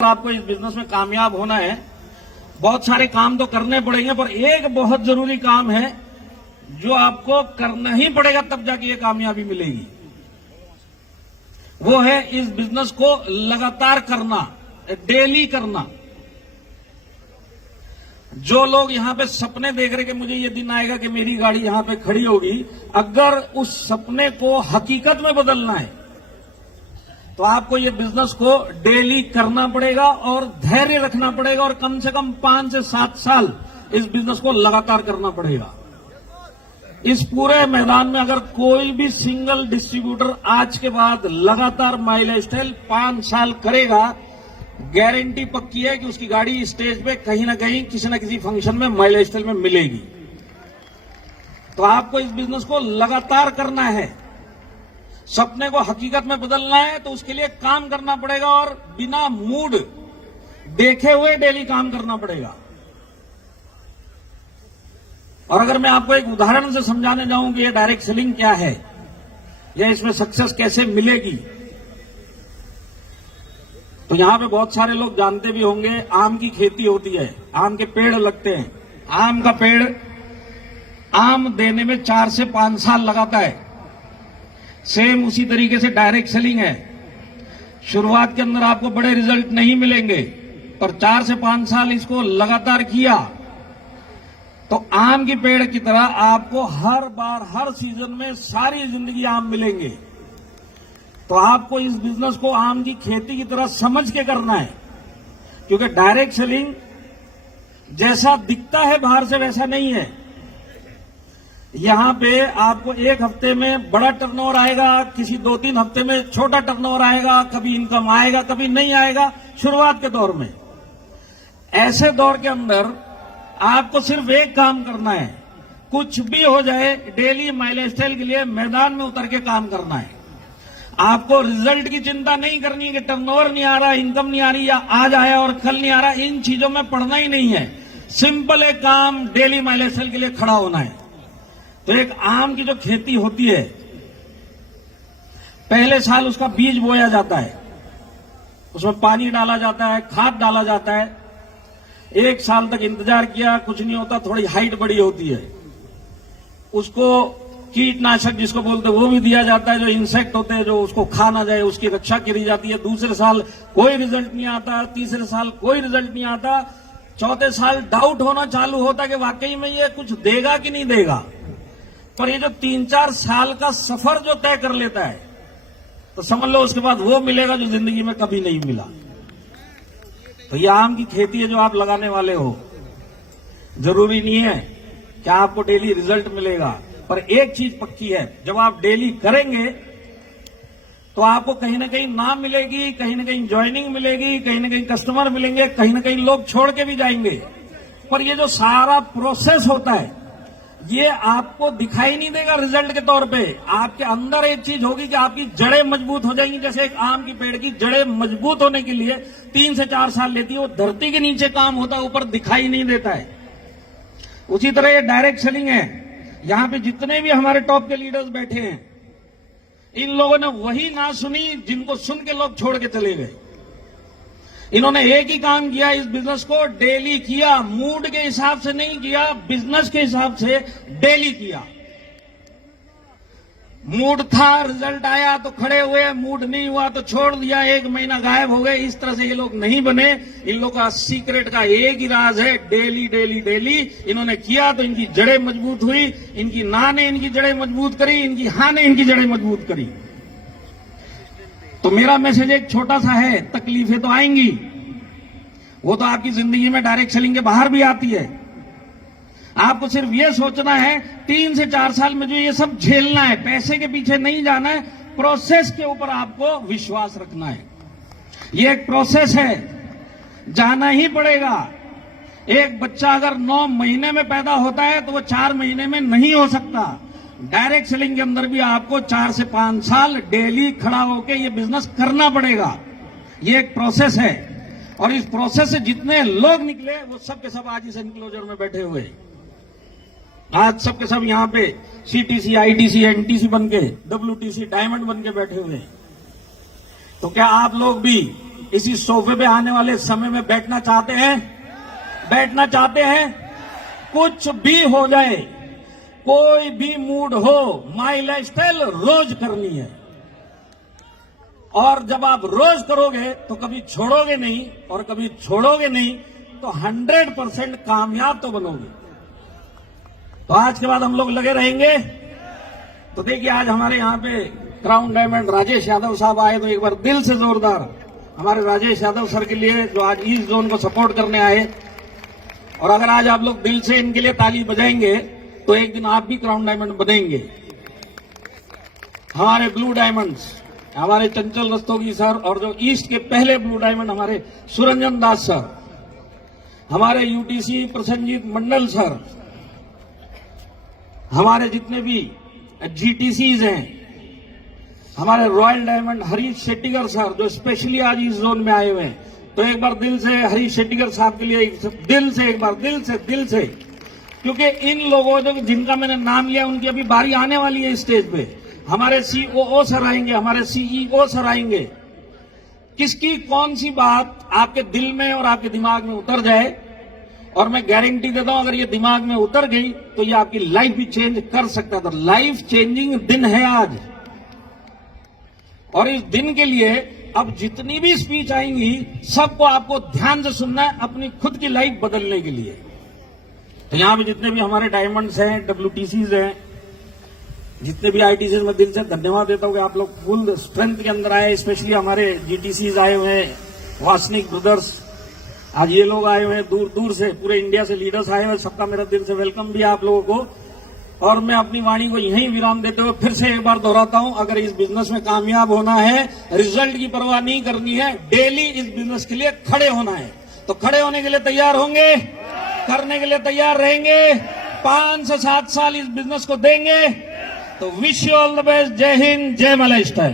आपको इस बिजनेस में कामयाब होना है, बहुत सारे काम तो करने पड़ेंगे, पर एक बहुत जरूरी काम है जो आपको करना ही पड़ेगा, तब जाके ये कामयाबी मिलेगी। वो है इस बिजनेस को लगातार करना, डेली करना। जो लोग यहां पे सपने देख रहे कि मुझे ये दिन आएगा कि मेरी गाड़ी यहां पे खड़ी होगी, अगर उस सपने को हकीकत में बदलना है तो आपको ये बिजनेस को डेली करना पड़ेगा और धैर्य रखना पड़ेगा और कम से कम 5 से 7 साल इस बिजनेस को लगातार करना पड़ेगा। इस पूरे मैदान में अगर कोई भी सिंगल डिस्ट्रीब्यूटर आज के बाद लगातार माई लाइफस्टाइल 5 साल करेगा, गारंटी पक्की है कि उसकी गाड़ी स्टेज पे कहीं ना कहीं किसी न किसी फंक्शन में माई लाइफस्टाइल में मिलेगी। तो आपको इस बिजनेस को लगातार करना है, सपने को हकीकत में बदलना है, तो उसके लिए काम करना पड़ेगा और बिना मूड देखे हुए डेली काम करना पड़ेगा। और अगर मैं आपको एक उदाहरण से समझाने जाऊं कि ये डायरेक्ट सेलिंग क्या है या इसमें सक्सेस कैसे मिलेगी, तो यहां पे बहुत सारे लोग जानते भी होंगे, आम की खेती होती है, आम के पेड़ लगते हैं। आम का पेड़ आम देने में 4 से 5 साल लगाता है। सेम उसी तरीके से डायरेक्ट सेलिंग है। शुरुआत के अंदर आपको बड़े रिजल्ट नहीं मिलेंगे, पर 4 से 5 साल इसको लगातार किया तो आम की पेड़ की तरह आपको हर बार हर सीजन में सारी जिंदगी आम मिलेंगे। तो आपको इस बिजनेस को आम की खेती की तरह समझ के करना है, क्योंकि डायरेक्ट सेलिंग जैसा दिखता है बाहर से वैसा नहीं है। यहां पे आपको एक हफ्ते में बड़ा टर्नओवर आएगा, किसी 2-3 हफ्ते में छोटा टर्नओवर आएगा, कभी इनकम आएगा कभी नहीं आएगा शुरुआत के दौर में। ऐसे दौर के अंदर आपको सिर्फ एक काम करना है, कुछ भी हो जाए डेली माई लाइफस्टाइल के लिए मैदान में उतर के काम करना है। आपको रिजल्ट की चिंता नहीं करनी कि टर्नओवर नहीं आ रहा, इनकम नहीं आ रही, या आज आया और कल नहीं आ रहा, इन चीजों में पड़ना ही नहीं है। सिंपल एक काम, डेली माई लाइफस्टाइल के लिए खड़ा होना है। तो एक आम की जो खेती होती है, पहले साल उसका बीज बोया जाता है, उसमें पानी डाला जाता है, खाद डाला जाता है। 1 साल तक इंतजार किया, कुछ नहीं होता, थोड़ी हाइट बड़ी होती है, उसको कीटनाशक जिसको बोलते हैं वो भी दिया जाता है, जो इंसेक्ट होते हैं जो उसको खा ना जाए उसकी रक्षा करी जाती है। दूसरे साल कोई रिजल्ट नहीं आता, तीसरे साल कोई रिजल्ट नहीं आता, चौथे साल डाउट होना चालू होता कि वाकई में ये कुछ देगा कि नहीं देगा। पर ये जो 3-4 साल का सफर जो तय कर लेता है, तो समझ लो उसके बाद वो मिलेगा जो जिंदगी में कभी नहीं मिला। तो ये आम की खेती है जो आप लगाने वाले हो, जरूरी नहीं है कि आपको डेली रिजल्ट मिलेगा, पर एक चीज पक्की है, जब आप डेली करेंगे तो आपको कहीं ना कहीं नाम मिलेगी, कहीं ना कहीं ज्वाइनिंग मिलेगी, कहीं ना कहीं कस्टमर मिलेंगे, कहीं ना कहीं लोग छोड़ के भी जाएंगे। पर ये जो सारा प्रोसेस होता है ये आपको दिखाई नहीं देगा रिजल्ट के तौर पे। आपके अंदर एक चीज होगी कि आपकी जड़ें मजबूत हो जाएंगी। जैसे एक आम की पेड़ की जड़ें मजबूत होने के लिए 3 से 4 साल लेती है, वो धरती के नीचे काम होता है, ऊपर दिखाई नहीं देता है। उसी तरह ये डायरेक्ट सेलिंग है। यहां पे जितने भी हमारे टॉप के लीडर्स बैठे हैं, इन लोगों ने वही ना सुनी जिनको सुन के लोग छोड़ के चले गए। इन्होंने एक ही काम किया, इस बिजनेस को डेली किया, मूड के हिसाब से नहीं किया, बिजनेस के हिसाब से डेली किया। मूड था, रिजल्ट आया तो खड़े हुए, मूड नहीं हुआ तो छोड़ दिया, 1 महीना गायब हो गए। इस तरह से ये लोग नहीं बने। इन लोगों का सीक्रेट का एक ही राज है, डेली डेली डेली। इन्होंने किया तो इनकी जड़ें मजबूत हुई, इनकी ना ने इनकी जड़ें मजबूत करी, इनकी हां ने इनकी जड़ें मजबूत करी। तो मेरा मैसेज एक छोटा सा है, तकलीफें तो आएंगी, वो तो आपकी जिंदगी में डायरेक्ट सेलिंग के बाहर भी आती है। आपको सिर्फ ये सोचना है 3 से 4 साल में जो ये सब झेलना है, पैसे के पीछे नहीं जाना है, प्रोसेस के ऊपर आपको विश्वास रखना है। ये एक प्रोसेस है, जाना ही पड़ेगा। एक बच्चा अगर 9 महीने में पैदा होता है तो वो 4 महीने में नहीं हो सकता। डायरेक्ट सेलिंग के अंदर भी आपको 4 से 5 साल डेली खड़ा होकर ये बिजनेस करना पड़ेगा। ये एक प्रोसेस है, और इस प्रोसेस से जितने लोग निकले वो सब के सब आज इस एनक्लोजर में बैठे हुए, आज सब के सब यहां पे सीटीसी, आईटीसी, एनटीसी बनके, डब्ल्यूटीसी, डायमंड बनके बैठे हुए हैं। तो क्या आप लोग भी इसी सोफे पे आने वाले समय में बैठना चाहते हैं? बैठना चाहते हैं? कुछ भी हो जाए, कोई भी मूड हो, माई लाइफस्टाइल रोज करनी है। और जब आप रोज करोगे तो कभी छोड़ोगे नहीं, और कभी छोड़ोगे नहीं तो 100% कामयाब तो बनोगे। तो आज के बाद हम लोग लगे रहेंगे। तो देखिए, आज हमारे यहाँ पे क्राउन डायमंड राजेश यादव साहब आए, तो एक बार दिल से जोरदार हमारे राजेश यादव सर के लिए, जो आज ईस्ट जोन को सपोर्ट करने आए। और अगर आज आप लोग दिल से इनके लिए ताली बजाएंगे तो एक दिन आप भी क्राउन डायमंड बनेंगे। हमारे ब्लू डायमंड्स, हमारे चंचल रस्तोगी सर, और जो ईस्ट के पहले ब्लू डायमंड हमारे सुरंजन दास सर, हमारे यूटीसी प्रसन्नजीत मंडल सर, हमारे जितने भी जीटीसीज हैं, हमारे royal diamond Harish Shettigar sir, जो स्पेशली आज इस जोन में आए हुए हैं। तो एक बार दिल से हरीश शेट्टीगर साहब के लिए दिल से एक बार दिल से, क्योंकि इन लोगों जो जिनका मैंने नाम लिया उनकी अभी बारी आने वाली है स्टेज पे। हमारे सीओओ सर आएंगे, हमारे सीईओ सर आएंगे। किसकी कौन सी बात आपके दिल में और आपके दिमाग में उतर जाए, और मैं गारंटी देता हूं अगर ये दिमाग में उतर गई तो ये आपकी लाइफ भी चेंज कर सकता है। तो लाइफ चेंजिंग दिन है आज, और इस दिन के लिए अब जितनी भी स्पीच आएंगी सबको आपको ध्यान से सुनना है, अपनी खुद की लाइफ बदलने के लिए। तो यहां पे जितने भी हमारे डायमंड्स हैं, डब्ल्यूटीसीज हैं, जितने भी आईटीसीज, मैं दिल से धन्यवाद देता हूं कि आप लोग फुल स्ट्रेंथ के अंदर आए। स्पेशली हमारे जीटीसीज आए हुए हैं, वासनिक ब्रदर्स, आज ये लोग आए हुए हैं दूर दूर से, पूरे इंडिया से लीडर्स आए हुए हैं। सबका मेरा दिल से वेलकम भी है आप लोगों को। और मैं अपनी वाणी को यहीं विराम देते हुए फिर से एक बार दोहराता हूं, अगर इस बिजनेस में कामयाब होना है, रिजल्ट की परवाह नहीं करनी है, डेली इस बिजनेस के लिए खड़े होना है। तो खड़े होने के लिए तैयार होंगे, करने के लिए तैयार रहेंगे, 5 से 7 साल इस बिजनेस को देंगे। तो wish you all the best. जय हिंद, जय मलेशिया।